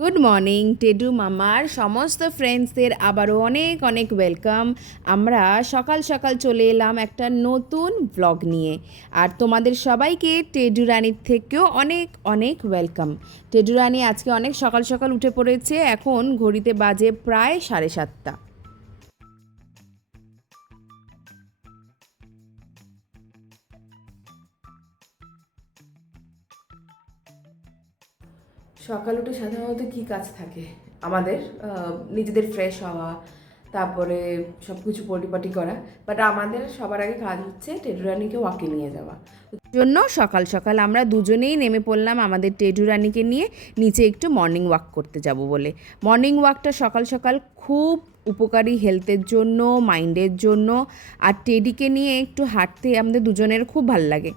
Good morning টেডু মামার সমস্ত ফ্রেন্ডসদের আবারও অনেক অনেক ওয়েলকাম। আমরা সকাল সকাল চলে এলাম একটা নতুন ব্লগ নিয়ে, আর তোমাদের সবাইকে টেডু রানির থেকেও অনেক অনেক ওয়েলকাম। টেডু রানি আজকে অনেক সকাল সকাল উঠে পড়েছে, এখন ঘড়িতে বাজে প্রায় 7:30। সকাল উঠে সাধারণত কী কাজ থাকে আমাদের? নিজেদের ফ্রেশ হওয়া, তারপরে সব কিছু পরিপাটি করা। বাট আমাদের সবার আগে কাজ হচ্ছে টেডু রানিকে ওয়াকে নিয়ে যাওয়া। জন্য সকাল সকাল আমরা দুজনেই নেমে পড়লাম আমাদের টেডু রানিকে নিয়ে নিচে একটু মর্নিং ওয়াক করতে যাব বলে। মর্নিং ওয়াকটা সকাল সকাল খুব উপকারী হেলথের জন্য, মাইন্ডের জন্য। আর টেডিকে নিয়ে একটু হাঁটতে আমাদের দুজনের খুব ভাল লাগে।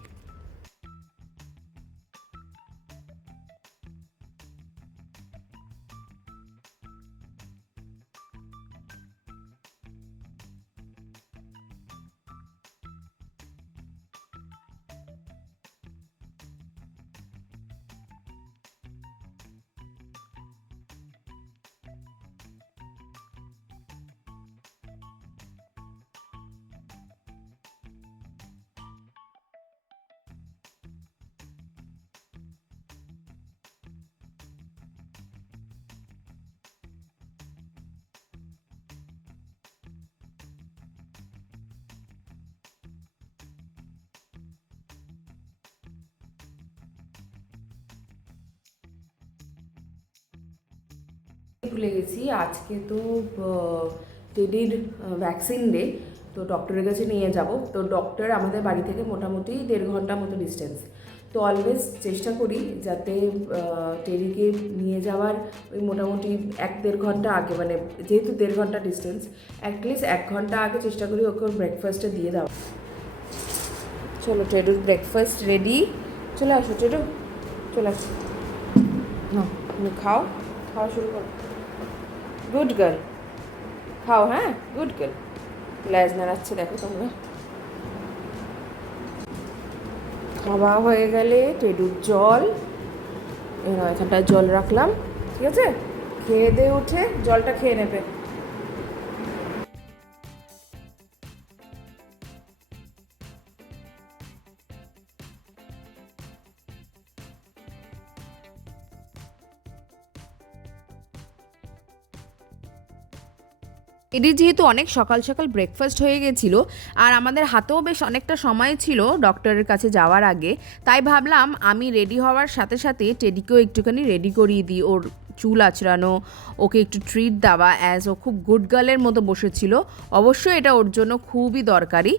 ভুলে গেছি, আজকে তো টেডির ভ্যাকসিন ডে। তো ডক্টরের কাছে নিয়ে যাব। তো ডক্টর আমাদের বাড়ি থেকে মোটামুটি 1.5 ঘন্টা মতো ডিস্টেন্স। তো অলওয়েজ চেষ্টা করি যাতে টেডিকে নিয়ে যাওয়ার ওই মোটামুটি 1-1.5 ঘন্টা আগে, মানে যেহেতু 1.5 ঘন্টা ডিস্টেন্স, অ্যাটলিস্ট 1 ঘন্টা আগে চেষ্টা করি ওকে ব্রেকফাস্টটা দিয়ে দাও। চলো, টেডুর ব্রেকফাস্ট রেডি। চলে আসো টেডু, চলে আসো। না, তুমি খাও, খাওয়া শুরু করো। গুড গার্ল, খাও। হ্যাঁ, গুড গার্ল। লেজ নাড়াচ্ছে দেখো তোমরা। খাওয়া হয়ে গেলে টেডুর জল, এখানটায় জল রাখলাম, ঠিক আছে? খেয়ে দিয়ে উঠে জলটা খেয়ে নেবে। এটির যেহেতু অনেক সকাল সকাল ব্রেকফাস্ট হয়ে গেছিলো, আর আমাদের হাতেও বেশ অনেকটা সময় ছিল ডক্টরের কাছে যাওয়ার আগে, তাই ভাবলাম আমি রেডি হওয়ার সাথে সাথে টেডিকেও একটুখানি রেডি করিয়ে দিই। ওর চুল আঁচড়ানো, ওকে একটু ট্রিট দেওয়া, অ্যাজ ও খুব গুড গার্লের মতো বসেছিল। অবশ্যই এটা ওর জন্য খুবই দরকারি।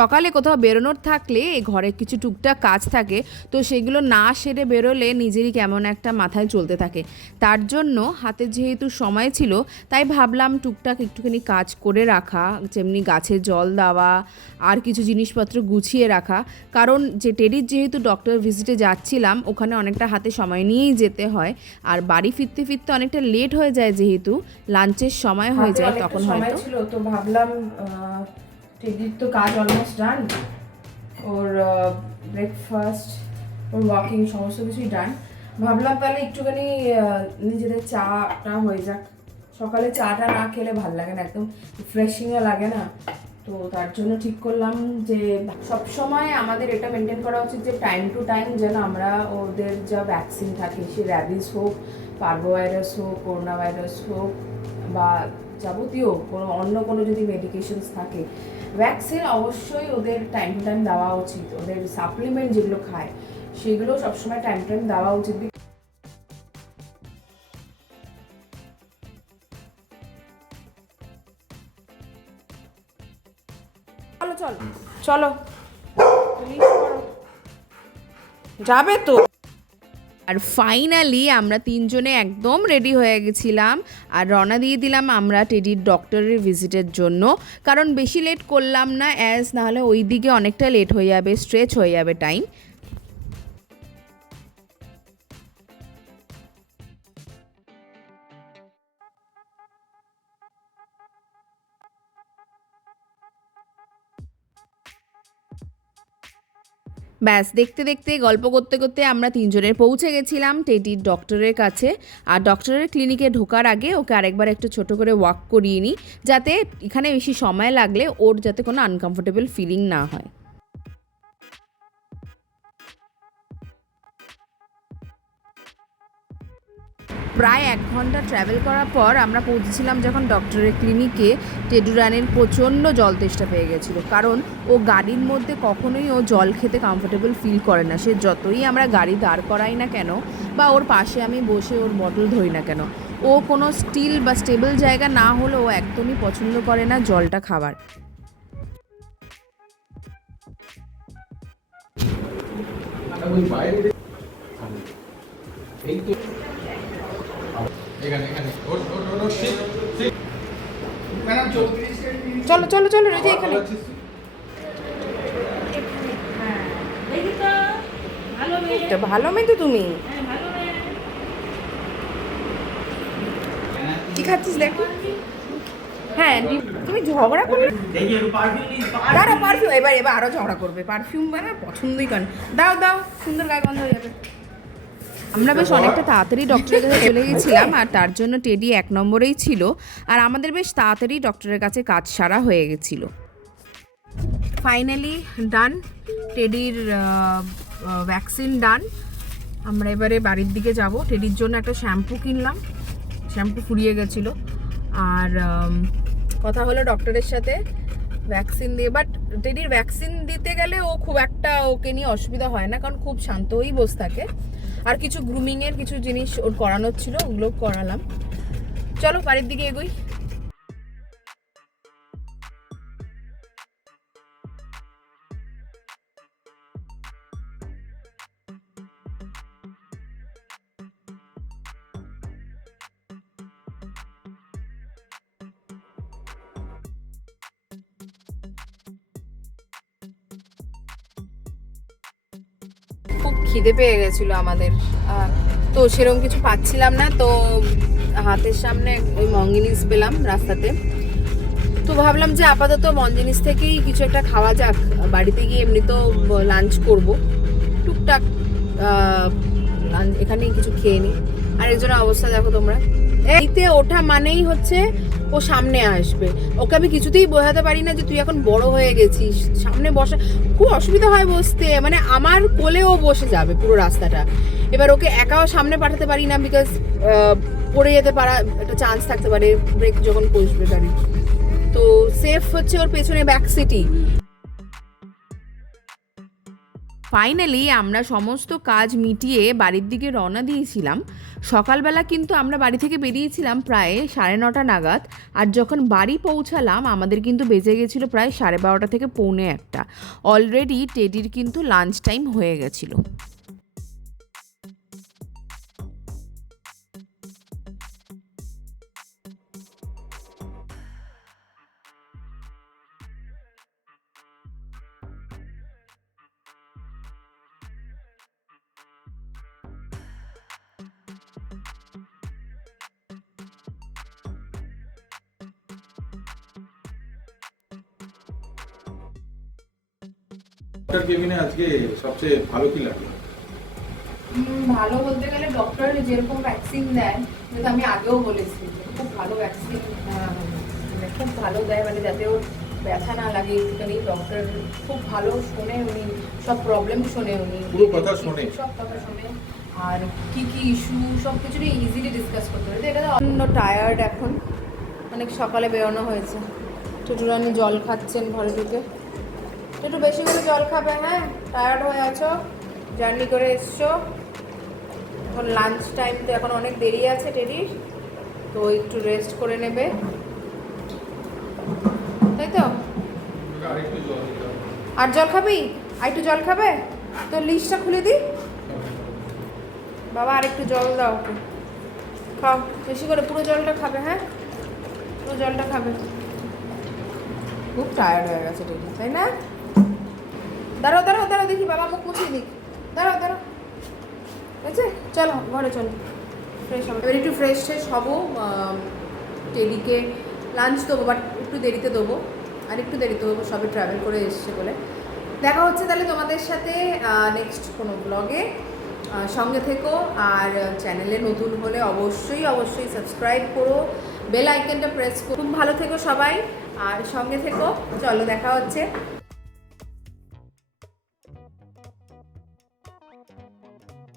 সকালে কোথাও বেরোনোর থাকলে ঘরে কিছু টুকটাক কাজ থাকে, তো সেগুলো না সেরে বেরোলে নিজেরই কেমন একটা মাথায় চলতে থাকে। তার জন্য হাতে যেহেতু সময় ছিল, তাই ভাবলাম টুকটাক একটুখানি কাজ করে রাখা, যেমনি গাছে জল দেওয়া, আর কিছু জিনিসপত্র গুছিয়ে রাখা। কারণ যে টেডির যেহেতু ডক্টর ভিজিটে যাচ্ছিলাম, ওখানে অনেকটা হাতে সময় নিয়েই যেতে হয়, আর বাড়ি ফিরতে ফিরতে অনেকটা লেট হয়ে যায়, যেহেতু লাঞ্চের সময় হয়ে যায় তখন হয়তো। ছিল তো ভাবলাম টেডির তো কাজ অলমোস্ট ডান, ওর ব্রেকফাস্ট, ওর ওয়াকিং সমস্ত কিছুই ডান। ভাবলাম তাহলে একটুখানি নিজেদের চাটা হয়ে যাক। সকালে চাটা না খেলে ভাল লাগে না, একদম রিফ্রেশিংও লাগে না। তো তার জন্য ঠিক করলাম যে সবসময় আমাদের এটা মেনটেন করা উচিত যে টাইম টু টাইম যেন আমরা ওদের যা ভ্যাকসিন থাকে, সে র্যাবিস হোক, পার্ভোভাইরাস হোক, করোনা ভাইরাস হোক, বা যাবতীয় কোনো অন্য কোনো যদি মেডিকেশনস থাকে, ভ্যাকসিন অবশ্যই ওদের টাইম টু টাইম দেওয়া উচিত। ওদের সাপ্লিমেন্ট যেগুলো খায় সেগুলো সবসময় টাইম টু টাইম দেওয়া উচিত। চলো চলো চলো, যাবে তো। আর ফাইনালি আমরা তিনজনে একদম রেডি হয়ে গেছিলাম, আর রওনা দিয়ে দিলাম আমরা টেডির ডক্টরের ভিজিটের জন্য। কারণ বেশি লেট করলাম না, অ্যাজ নাহলে ওই দিকে অনেকটা লেট হয়ে যাবে, স্ট্রেচ হয়ে যাবে টাইম। ব্যাস দেখতে দেখতে গল্প করতে করতে আমরা তিনজনের পৌঁছে গেছিলাম টেডির ডক্টরের কাছে। আর ডক্টরের ক্লিনিকে ঢোকার আগে ওকে আরেকবার একটু ছোট করে ওয়াক করিয়ে নিই, যাতে এখানে বেশি সময় লাগলে ওর যাতে কোনো আনকমফোর্টেবল ফিলিং না হয়। প্রায় 1 ঘন্টা ট্রাভেল করার পর আমরা পৌঁছেছিলাম যখন ডক্টরের ক্লিনিকে। টেডু রানের প্রচণ্ড জল তেষ্টা পেয়ে গেছিলো, কারণ ও গাড়ির মধ্যে কখনোই ও জল খেতে কমফোর্টেবল ফিল করে না। সে যতই আমরা গাড়ি দাঁড় করাই না কেন বা ওর পাশে আমি বসে ওর বটল ধরি না কেন, ও কোনো স্টিল বা স্টেবল জায়গা না হলে ও একদমই পছন্দ করে না জলটা খাবার। চলো চলো চলো রয়েছে এখানে। ভালো মেয়ে তো তুমি। কি খাচ্ছিস দেখো? হ্যাঁ তুমি ঝগড়া করলে দাঁড়া, পারফিউম এবার এবার আরো ঝগড়া করবে। পারফিউম মানে পছন্দই করেন, দাও দাও, সুন্দর গায়ে গন্ধ হয়ে যাবে। আমরা বেশ অনেকটা তাড়াতাড়ি ডক্টরের কাছে চলে গেছিলাম, আর তার জন্য টেডি 1 নম্বরেই ছিল। আর আমাদের বেশ তাড়াতাড়ি ডক্টরের কাছে কাজ সারা হয়ে গেছিলো। ফাইনালি ডান, টেডির ভ্যাকসিন ডান। আমরা এবারে বাড়ির দিকে যাব। টেডির জন্য একটা শ্যাম্পু কিনলাম, শ্যাম্পু ফুরিয়ে গেছিলো। আর কথা হলো ডক্টরের সাথে ভ্যাকসিন দিয়ে, বাট টেডির ভ্যাকসিন দিতে গেলে ও খুব একটা ওকে নিয়ে অসুবিধা হয় না, কারণ খুব শান্ত হয়েই বসে থাকে। আর কিছু গ্রুমিংয়ের কিছু জিনিস ওর করানোর ছিল, ওগুলো করালাম। চলো বাড়ির দিকে এগোই। খুব খিদে পেয়ে গেছিলো আমাদের, তো সেরকম কিছু পাচ্ছিলাম না। তো হাতের সামনে ওই মঙ্গিনিস পেলাম রাস্তাতে, তো ভাবলাম যে আপাতত মঞ্জিনিস থেকেই কিছু একটা খাওয়া যাক। বাড়িতে গিয়ে এমনি তো লাঞ্চ করব, টুকটাক এখানেই কিছু খেয়ে নিই। আর একজনের অবস্থা দেখো তোমরা, এইতে ওঠা মানেই হচ্ছে ও সামনে আসবে। ওকে আমি কিছুতেই বোঝাতে পারি না যে তুই এখন বড় হয়ে গেছিস, সামনে বসা খুব অসুবিধা হয় বসতে। মানে আমার কোলে ও বসে যাবে পুরো রাস্তাটা। এবার ওকে একাও সামনে পাঠাতে পারি না, বিকজ পড়ে যেতে পারা একটা চান্স থাকতে পারে ব্রেক যখন বসবে গাড়ি। তো সেফ হচ্ছে ওর পেছনে ব্যাক সিটই। ফাইনালি আমরা সমস্ত কাজ মিটিয়ে বাড়ির দিকে রওনা দিয়েছিলাম। সকালবেলা কিন্তু আমরা বাড়ি থেকে বেরিয়েছিলাম প্রায় 9:30 নাগাদ, আর যখন বাড়ি পৌঁছালাম আমাদের কিন্তু বেজে গেছিলো প্রায় 12:30 থেকে 1:45। অলরেডি টেডির কিন্তু লাঞ্চ টাইম হয়ে গেছিলো। ডক্টর কেবিনে আজকে সবচেয়ে ভালো কি লাগলো? ভালো বলতে গেলে ডক্টর যেরকম ভ্যাকসিন দেয়, যেটা আমি আগেও বলেছি, খুব ভালো ভ্যাকসিন, খুব ভালো দেয়, মানে যাতে ওর ব্যথা না লাগে একটুখানি। ডক্টর খুব ভালো শোনে, উনি সব প্রবলেম শোনে, উনি পুরো কথা শোনে, সব কথা শোনে। আর কি কি ইস্যু সব কিছু নিয়ে ইজিলি ডিসকাস করতে পারে। এটা অন্য টায়ার্ড, এখন অনেক সকালে বেরোনো হয়েছে। টুটুরানি জল খাচ্ছেন ঘরে ঢুকে। একটু বেশি করে জল খাবে, হ্যাঁ টায়ার্ড হয়ে আছো, জার্নি করে এসছো। এখন লাঞ্চ টাইম, তো এখন অনেক দেরি আছে টেডির, তো একটু রেস্ট করে নেবে, তাই তো? আর জল খাবি? আর একটু জল খাবে তো লিস্টটা খুলে দিই। বাবা আর একটু জল দাও ওকে, খাও বেশি করে, পুরো জলটা খাবে, হ্যাঁ পুরো জলটা খাবে। খুব টায়ার্ড হয়ে গেছে টেডি, তাই না? দাঁড়াও দাঁড়াও দাঁড়াও, দেখি বাবা মুখ মুছিয়ে দিক। দাঁড়াও দাঁড়াও, ঠিক আছে চলো ঘরে চলো, ফ্রেশ হবে। এবার একটু ফ্রেশ ট্রেশ হবো, টেডিকে লাঞ্চ দেবো, বাট একটু দেরিতে দেবো, আর একটু দেরিতে দেবো, সবে ট্রাভেল করে এসছে বলে। দেখা হচ্ছে তাহলে তোমাদের সাথে নেক্সট কোনো ব্লগে। সঙ্গে থেকো, আর চ্যানেলে নতুন হলে অবশ্যই অবশ্যই সাবস্ক্রাইব করো, বেল আইকনটা প্রেস করো। খুব ভালো থেকো সবাই, আর সঙ্গে থেকো। চলো দেখা হচ্ছে।